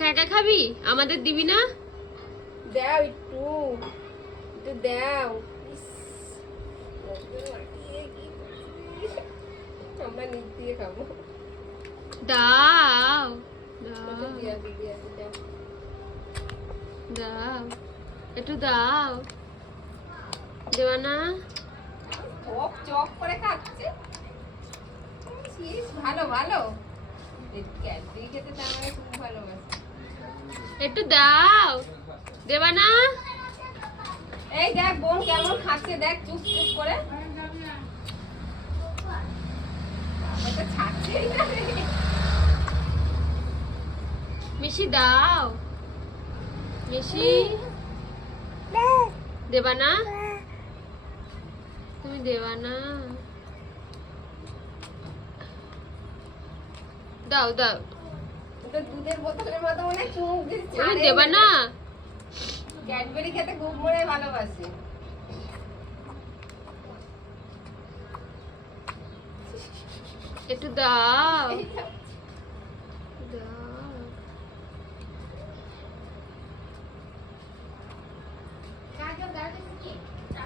একা একা খাবি, আমাদের দিবি না? দাও একটু, একটু দাও। আমরা নিচ দিয়ে খাবো। দাও দাও একটু দিয়া দিয়া দাও। দাও, একটু দাও। দেওয়া না? চক চক করে খাচ্ছে। ভালো ভালো। ক্যাডবেরি খেতে তো আমার খুব ভালোবাসে। একটু দাও। দেবা না? এই দেখ বোন কেমন খাচ্ছে, দেখ চুপ চুপ করে। ওটা ছাড়ছেই না রে। মিশি দাও। মিশি দেবা না? তুমি দেবা না? দাও দাও। ওটা দুধের বোতলের মতো মনে হয় চুমুক দিয়ে তুমি ছাড়ে। দেবা না? ক্যাডবেরি খেতে খুব মনে ভালোবাসে। একটু দাও। এই যাচ্ছে।